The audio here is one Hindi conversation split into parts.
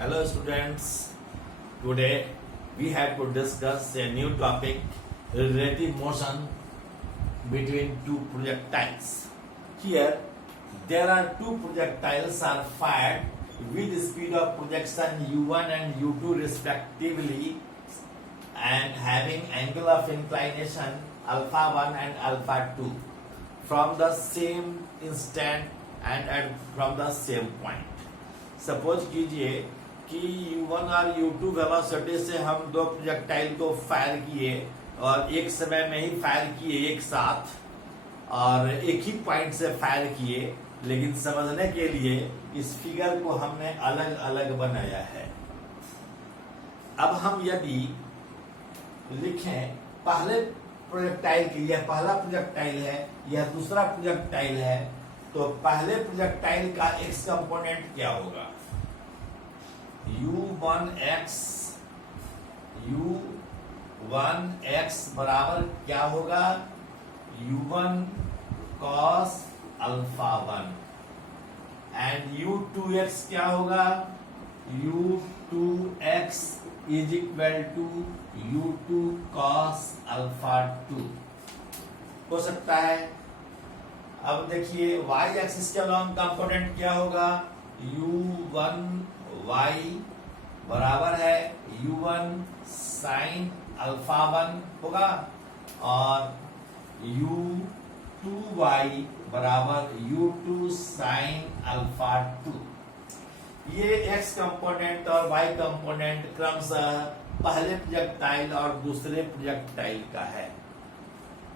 Hello students, today we have to discuss a new topic, relative motion between two projectiles. Here there are two projectiles are fired with speed of projection u1 and u2 respectively and having angle of inclination alpha 1 and alpha 2 from the same instant and from the same point. Suppose कीजिए कि u1 और u2 वेलोसिटी से हम दो प्रोजेक्टाइल को फायर किए और एक समय में ही फायर किए एक साथ और एक ही पॉइंट से फायर किए, लेकिन समझने के लिए इस फिगर को हमने अलग अलग बनाया है। अब हम यदि लिखें पहले प्रोजेक्टाइल के लिए, पहला प्रोजेक्टाइल है यह दूसरा प्रोजेक्टाइल है, तो पहले प्रोजेक्टाइल का एक्स कंपोनेंट क्या होगा? u1x बराबर क्या होगा? u1 cos alpha 1 and u2x क्या होगा? u2x is equal to u2 cos alpha 2 हो सकता है। अब देखिए y एक्सिस के लॉन्ग कंपोनेंट क्या होगा? u1y बराबर है u1 sin अल्फा 1 होगा और u2y बराबर u2 sin अल्फा 2। ये x कंपोनेंट और y कंपोनेंट क्रमशः पहले प्रोजेक्टाइल और दूसरे प्रोजेक्टाइल का है।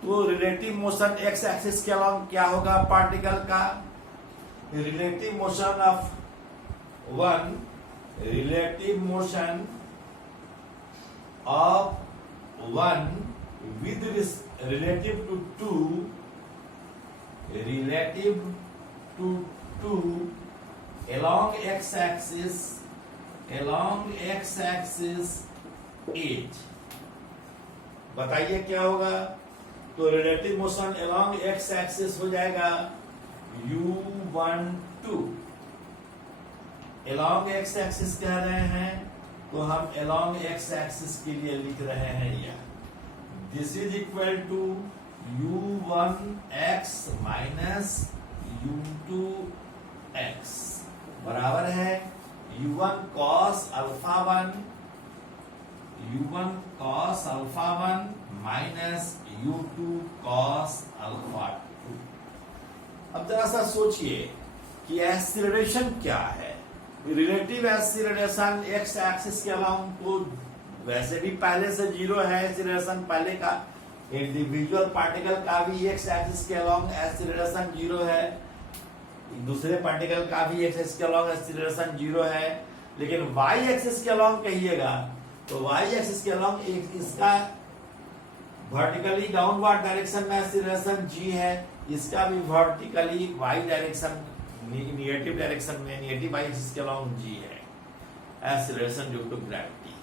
तो रिलेटिव मोशन x एक्सिस के अलोंग क्या होगा पार्टिकल का? Relative motion of one, relative motion of one with relative to two, relative to two along x axis, along x axis as. बताइए क्या होगा? तो relative motion along x axis हो जाएगा u12। along x axis कह रहे हैं तो हम along x axis के लिए लिख रहे हैं यह this is equal to u1x minus u2x बराबर है u1 cos alpha 1, u1 cos alpha 1 minus u2 cos alpha 2। अब जरा सा सोचिए कि एक्सीलरेशन क्या है? रिलेटिव एक्सीलरेशन एक्स एक्सिस के अलावा तो वैसे भी पहले से जीरो है एक्सीलरेशन पहले का, इंडिविजुअल पार्टिकल का भी एक्स एक्सिस के अलावा एक्सीलरेशन जीरो है, दूसरे पार्टिकल का भी एक्स एक्सिस के अलावा एक्सीलरेशन जीरो है, लेकिन वाई एक्सिस के अलावा कहिएगा तो वाई एक्सिस के अलावा इसका वर्टिकली डाउनवर्ड डायरेक्शन में एक्सीलरेशन जी है, इसका भी vertically Y direction negative direction में निगेटिव वाई एक्सिस के अलावा जी है एक्सीलरेशन ड्यू टू ग्रेविटी।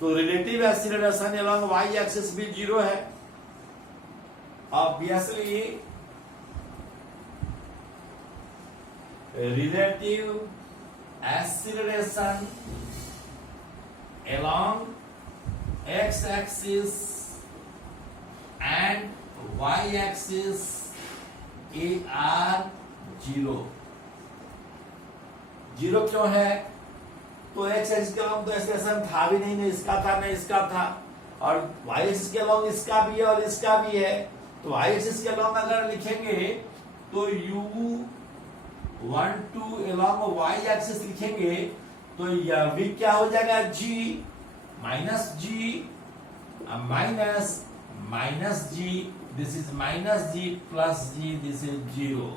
तो relative acceleration along Y axis भी जीरो है। Obviously relative acceleration along x-axis and y-axis are zero. Zero क्यों है? तो x एक्सिस के अलॉन्ग तो एक्सीलरेशन था भी नहीं, इसका था न इसका था, और y एक्सिस के अलॉन्ग इसका भी है और इसका भी है। तो y एक्सिस के अलॉन्ग अगर लिखेंगे तो u12 along y एक्सिस लिखेंगे तो यह भी क्या हो जाएगा? g minus g minus minus g, this is minus g plus g, this is zero.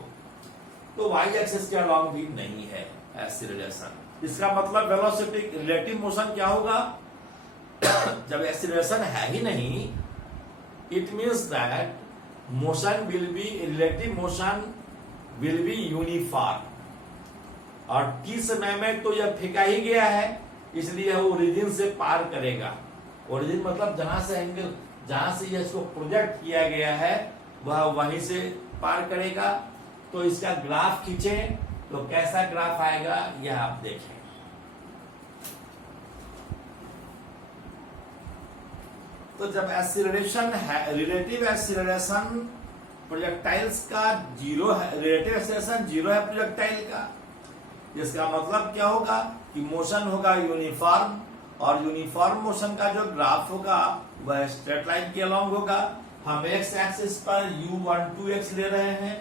तो y एक्सिस के अलॉन्ग भी नहीं है एक्सीलरेशन। इसका मतलब वेलोसिटी रिलेटिव मोशन क्या होगा? जब एक्सीलरेशन है ही नहीं, it means that motion will be, relative motion will be uniform, और टी समय में तो यह फेंका ही गया है, इसलिए वो ओरिजिन से पार करेगा। ओरिजिन मतलब जहां से एंगल, जहां से इसको प्रोजेक्ट किया गया है वह वहीं से पार करेगा। तो इसका ग्राफ खींचे तो कैसा ग्राफ आएगा यह आप देखें। तो जब एक्सीलरेशन है, रिलेटिव एक्सीलरेशन प्रोजेक्टाइल्स का जीरो है, रिलेटिव एक्सीलरेशन जीरो है प्रोजेक्टाइल का, इसका मतलब क्या होगा कि मोशन होगा यूनिफॉर्म, और यूनिफॉर्म मोशन का जो ग्राफ होगा वह स्ट्रेट लाइन के अलोंग होगा। हम एक्स एक्सिस पर u12x ले रहे हैं,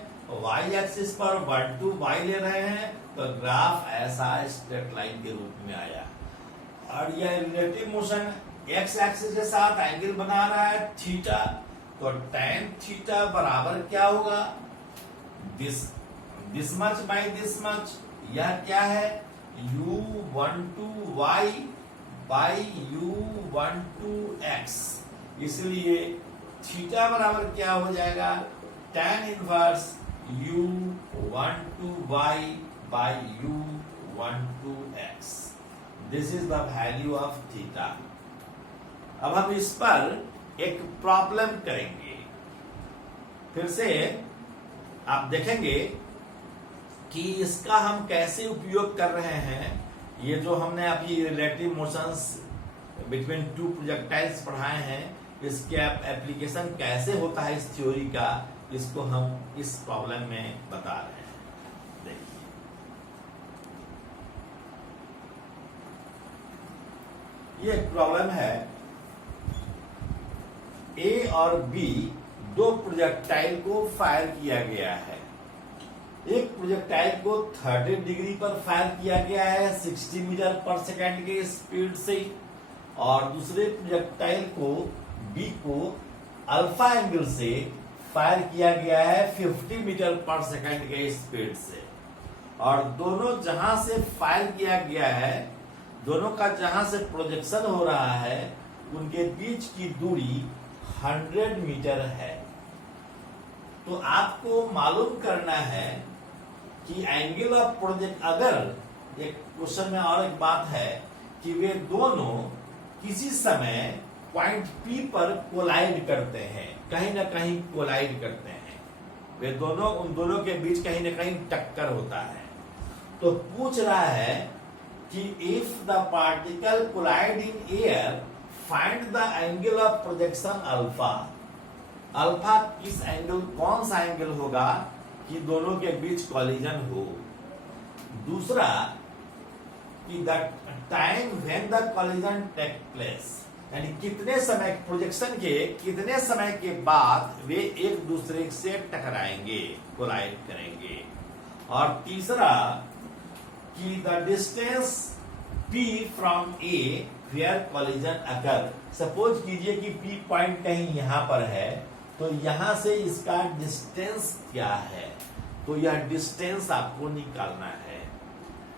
y एक्सिस पर 12y ले रहे हैं, तो ग्राफ ऐसा स्ट्रेट लाइन के रूप में आया। और यह रिलेटिव मोशन x एक्सिस के साथ एंगल बना रहा है थीटा, तो tan थीटा बराबर क्या होगा, this much by this much. यह क्या है, u12y बाई u12x, इसलिए थीटा बराबर क्या हो जाएगा, tan inverse u12y by u12x। This is the value of theta. अब हम इस पर एक प्रॉब्लम करेंगे, फिर से आप देखेंगे कि इसका हम कैसे उपयोग कर रहे हैं। ये जो हमने अभी relative motions between two projectiles पढ़ाए हैं, इसके एप्लीकेशन कैसे होता है इस थ्योरी का, इसको हम इस प्रॉब्लम में बता रहे हैं। देखिए, ये एक प्रॉब्लम है, ए और बी दो प्रोजेक्टाइल को फायर किया गया है। एक प्रोजेक्टाइल को 30 डिग्री पर फायर किया गया है 60 मीटर पर सेकंड के स्पीड से, और दूसरे प्रोजेक्टाइल को बी को अल्फा एंगल से फायर किया गया है 50 मीटर पर सेकंड के स्पीड से। और दोनों जहां से फायर किया गया है, दोनों का जहां से प्रोजेक्शन हो रहा है, उनके बीच की दूरी 100 मीटर है। तो आपको मालूम करना है कि एंगल ऑफ प्रोजेक्ट, अगर एक क्वेश्चन में और एक बात है कि वे दोनों किसी समय पॉइंट P पर कोलाइड करते हैं, कहीं ना कहीं कोलाइड करते हैं, वे दोनों, उन दोनों के बीच कहीं ना कहीं टक्कर होता है। तो पूछ रहा है कि if the particle collide in air find the angle of projection alpha. Alpha किस एंगल, कौन सा एंगल होगा कि दोनों के बीच कॉलिजन हो। दूसरा कि the time when the collision take place, यानी कितने समय, प्रोजेक्शन के कितने समय के बाद वे एक दूसरे से टकराएंगे, कोलाइड करेंगे। और तीसरा कि the distance P from A where collision occur. Suppose कीजिए कि P पॉइंट कहीं यहां पर है, तो यहां से इसका डिस्टेंस क्या है, तो यह डिस्टेंस आपको निकालना है।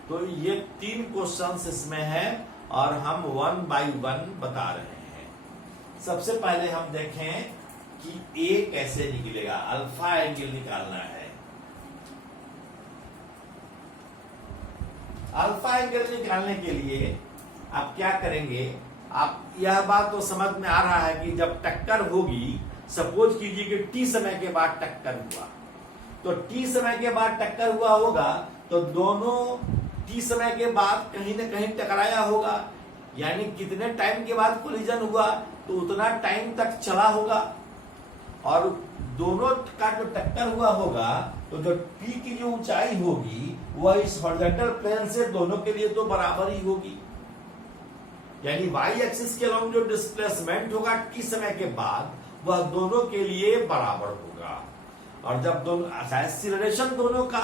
तो ये 3 क्वेश्चंस इसमें है और हम 1 बाय 1 बता रहे हैं। सबसे पहले हम देखें कि ए कैसे निकलेगा, अल्फा एंगल निकालना है। अल्फा एंगल निकालने के लिए आप क्या करेंगे, आप, यह बात तो समझ में आ रहा है कि जब टक्कर होगी, सपोज कीजिए कि टी समय के बाद टक्कर हुआ, तो टी समय के बाद टक्कर हुआ होगा, तो दोनों टी समय के बाद कहीं न कहीं टकराया होगा, यानी कितने टाइम के बाद कोलिजन हुआ, तो उतना टाइम तक चला होगा। और दोनों का जो टक्कर हुआ होगा, तो जो P की जो ऊंचाई होगी वह इस हॉरिजॉन्टल प्लेन से दोनों के लिए तो बराबर ही होगी, यानी y एक्सिस के अलोंग जो डिस्प्लेसमेंट होगा T समय के बाद वह दोनों के लिए बराबर होगा। और जब दोनों एक्सीलरेशन दोनों का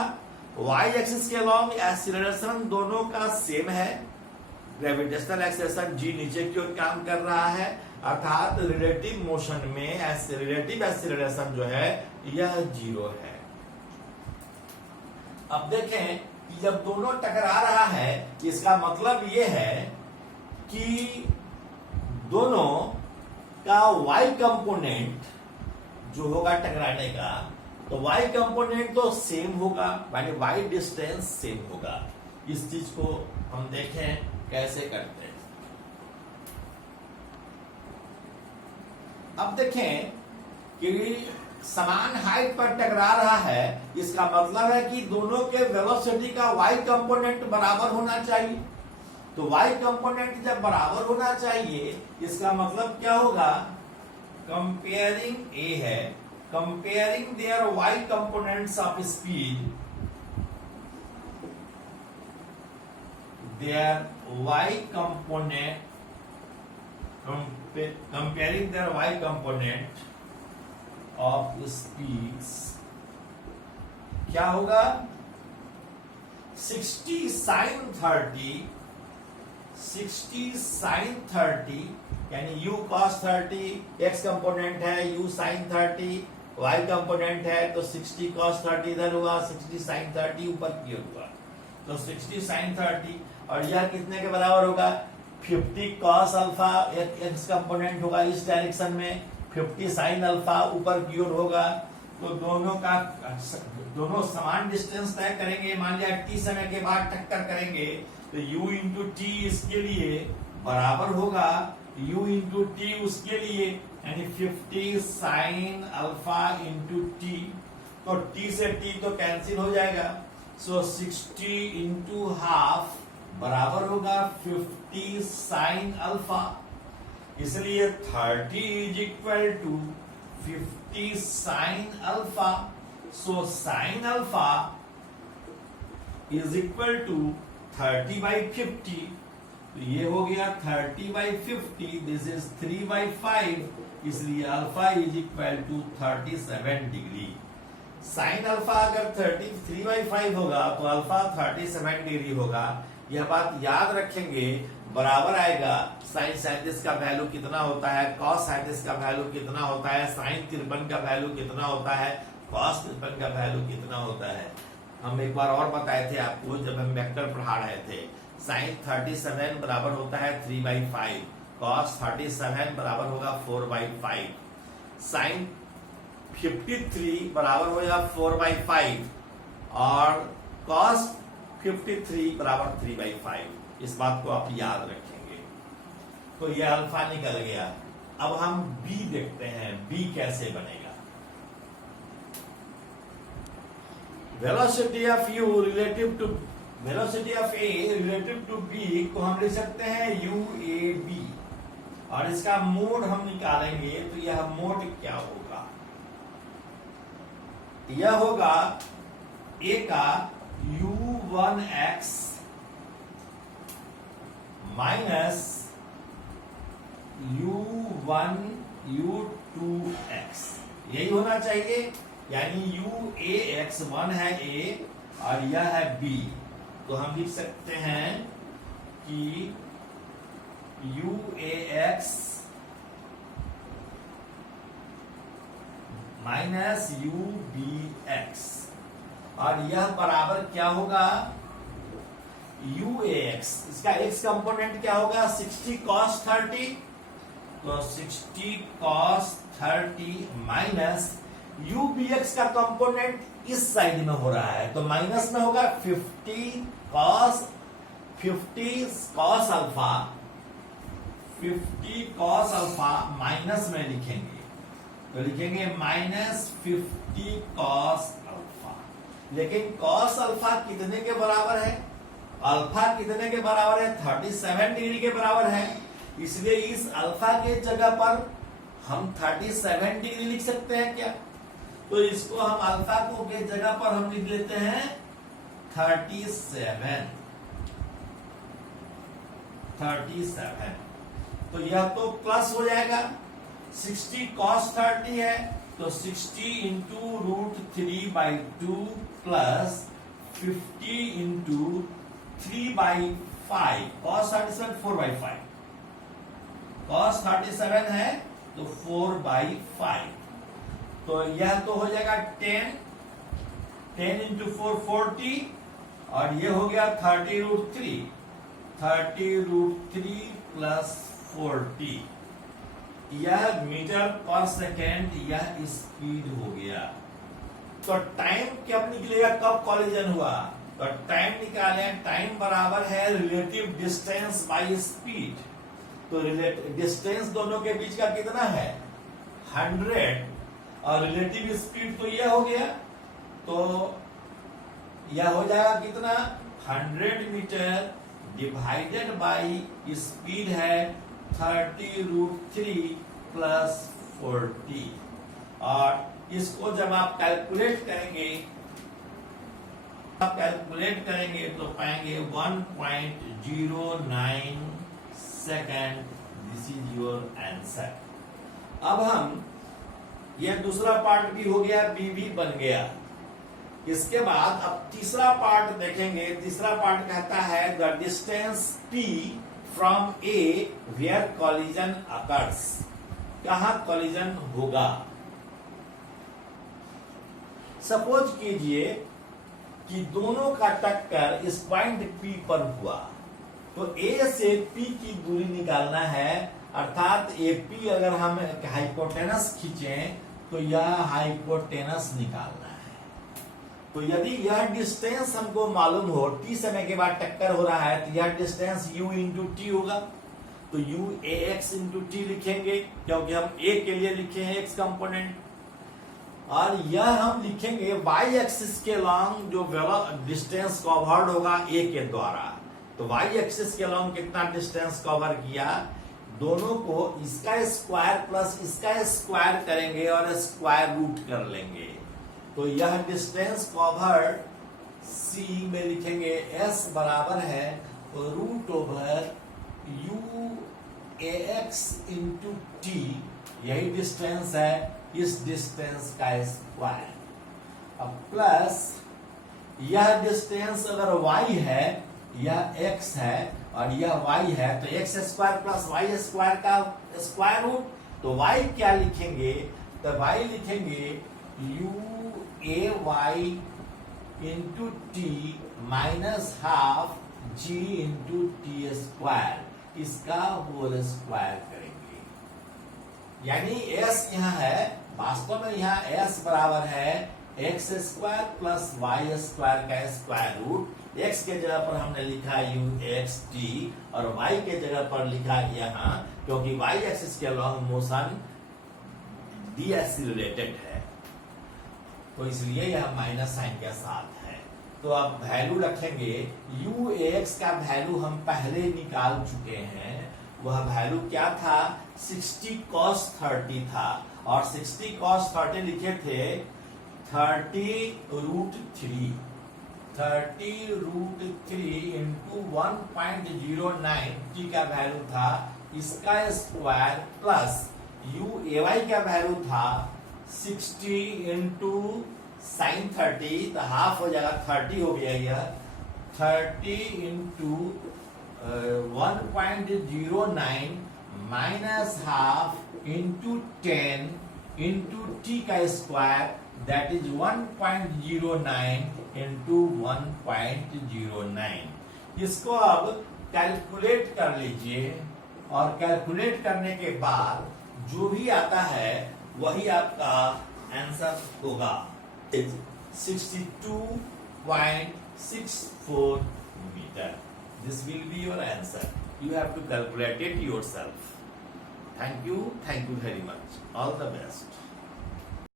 y एक्सिस के अलोंग एक्सीलरेशन दोनों का सेम है, ग्रेविटेशनल एक्सेलरेशन g नीचे की ओर काम कर रहा है, अर्थात रिलेटिव मोशन में रिलेटिव एक्सीलरेशन जो है यह 0 है। अब देखें कि जब दोनों टकरा रहा है, इसका मतलब यह है कि दोनों का y कंपोनेंट जो होगा टकराने का, तो y कंपोनेंट तो सेम होगा, यानी y डिस्टेंस सेम होगा। इस चीज को हम देखें कैसे करते हैं। अब देखें कि समान हाइट पर टकरा रहा है, इसका मतलब है कि दोनों के वेलोसिटी का y कंपोनेंट बराबर होना चाहिए। तो y कंपोनेंट जब बराबर होना चाहिए, इसका मतलब क्या होगा कंपेयरिंग ए है, comparing their y components of speed, their y component, comparing their y component of speeds, क्या होगा 60 sin 30, 60 sin 30 यानी u cos 30 x कंपोनेंट है, u sin 30 y कंपोनेंट है, तो 60 cos 30 इधर हुआ, 60 sin 30 ऊपर की ओर हुआ, तो 60 sin 30 और यह कितने के बराबर होगा 50 cos अल्फा, एक x कंपोनेंट होगा इस डायरेक्शन में, 50 sin अल्फा ऊपर की ओर होगा, तो दोनों समान डिस्टेंस तय करेंगे। मान लिया t समय के बाद टक्कर करेंगे तो u इंटू टी इसके लिए बराबर होगा u इंटू टी उसके लिए, यानी 50 sin अल्फा इंटू टी, तो t से t तो कैंसिल हो जाएगा, सो 60 इंटू हाफ बराबर होगा 50 sin अल्फा, इसलिए 30 is equal to 50 sin alpha, so sin alpha is equal to 30/50, तो ये हो गया 30/50, दिस इज 3/5, इसलिए alpha is equal to 37 degree. Sine alpha अगर 33/5 होगा तो अल्फा 37 डिग्री होगा, यह बात याद रखेंगे, बराबर आएगा साइन 37 का वैल्यू कितना होता है, कॉस 37 का वैल्यू कितना होता है, साइन 53 का वैल्यू कितना होता है, कॉस 53 का वैल्यू कितना होता है। हम एक बार और बताए थे आपको जब हम वेक्टर पढ़ा रहे थे, साइन 37 बराबर होता है 3/5, कॉस 37 बराबर होगा 4/5, साइन 53 बराबर हो जाएगा 4/5 और cos 53 बराबर 3/5। इस बात को आप याद रखेंगे। तो ये अल्फा निकल गया। अब हम b देखते हैं, b कैसे बनेगा। Velocity of u relative to velocity of a relative to b को हम लिख सकते हैं uab, और इसका मोड हम निकालेंगे तो यह मोड क्या होगा, यह होगा a का u1x माइनस u1 u2x, यही होना चाहिए, यानी uax 1 है a और यह है b, तो हम लिख सकते हैं कि uax माइनस ubx, और यह बराबर क्या होगा uax, इसका x कंपोनेंट क्या होगा 60 cos 30, तो 60 cos 30 माइनस ubx का कंपोनेंट इस साइड में हो रहा है तो माइनस में होगा 50 cos alpha, 50 cos alpha minus में लिखेंगे तो लिखेंगे माइनस 50 cos अल्फा, लेकिन cos अल्फा कितने के बराबर है, अल्फा कितने के बराबर है 37 डिग्री के बराबर है, इसलिए इस अल्फा के जगह पर हम 37 डिग्री लिख सकते हैं क्या, तो इसको हम अल्फा को के जगह पर हम लिख लेते हैं 37, तो यह तो प्लस हो जाएगा, 60 cos 30 है तो 60 into √3/2 plus 50 into 3/5, cos 37 4/5, cos 37 है तो 4/5, तो यह तो हो जाएगा 10 इंटू 4 40, और ये हो गया 30√3 प्लस 40, यह मीटर पर सेकेंड, यह स्पीड हो गया। तो टाइम कब निकलेगा, कब कॉलिजन हुआ, तो टाइम निकाले, टाइम बराबर है रिलेटिव डिस्टेंस बाय स्पीड, तो डिस्टेंस दोनों के बीच का कितना है 100 और रिलेटिव स्पीड तो यह हो गया, तो यह हो जाएगा कितना 100 मीटर डिवाइडेड बाय स्पीड है 30√3 प्लस 40 और इसको जब आप कैलकुलेट करेंगे तो पाएंगे 1.09 second. This is your answer. अब हम यह दूसरा पार्ट भी हो गया, बी भी बन गया। इसके बाद अब तीसरा पार्ट देखेंगे। तीसरा पार्ट कहता है the distance P from A where collision occurs. कहां कॉलिजन होगा। सपोज कीजिए कि दोनों का टक्कर इस पॉइंट P पर हुआ, तो A से P की दूरी निकालना है, अर्थात AP अगर हम हाइपोटेनस खींचें तो यह हाइपोटेनस निकालना है। तो यदि यह डिस्टेंस हमको मालूम हो, T समय के बाद टक्कर हो रहा है, तो यह डिस्टेंस U इंटू T होगा। तो U AX इंटू T लिखेंगे, क्योंकि हम A के लिए लिखे हैं X कंपोनेंट, और यह हम लिखेंगे y एक्सिस के लॉन्ग जो डिस्टेंस कवर्ड होगा A के द्वारा। तो y एक्सिस के लॉन्ग कितना डिस्टेंस कवर किया, दोनों को इसका स्क्वायर प्लस इसका स्क्वायर करेंगे और स्क्वायर रूट कर लेंगे। तो यह डिस्टेंस कवर्ड C में लिखेंगे S बराबर है root over U AX into T। यही डिस्टेंस है, इस डिस्टेंस का स्क्वायर। अब प्लस यह डिस्टेंस अगर y है, यह x है और यह y है, तो x square plus y square का स्क्वायर रूट। तो y क्या लिखेंगे, तो y लिखेंगे u a y into T minus half g into T square, इसका होल स्क्वायर करेंगे। यानी s यहाँ है, वास्तव में यहाँ s बराबर है x square plus y square का स्क्वायर रूट। x के जगह पर हमने लिखा u x t और y के जगह पर लिखा यहाँ, क्योंकि y एक्सिस के लॉन्ग मोशन ds रिलेटेड है, तो इसलिए यह माइनस साइन के साथ है। तो अब वैल्यू रखेंगे, u ax का वैल्यू हम पहले निकाल चुके हैं। वह वैल्यू क्या था, 60 cos 30 था, और 60 cos 30 लिखे थे 30√3 इंटू 1.09 t का वैल्यू था, इसका स्क्वायर प्लस u ay का वैल्यू था 60 इंटू साइन 30, तो हाफ हो जाएगा 30 हो गया, यह 30 into 1.09 minus half into 10 into T का स्क्वायर, दैट इज 1.09 इंटू 1.09। इसको अब कैलकुलेट कर लीजिए, और कैलकुलेट करने के बाद जो भी आता है वही आपका आंसर होगा। 62.64 meter. This will be your answer. You have to calculate it yourself. Thank you very much. All the best.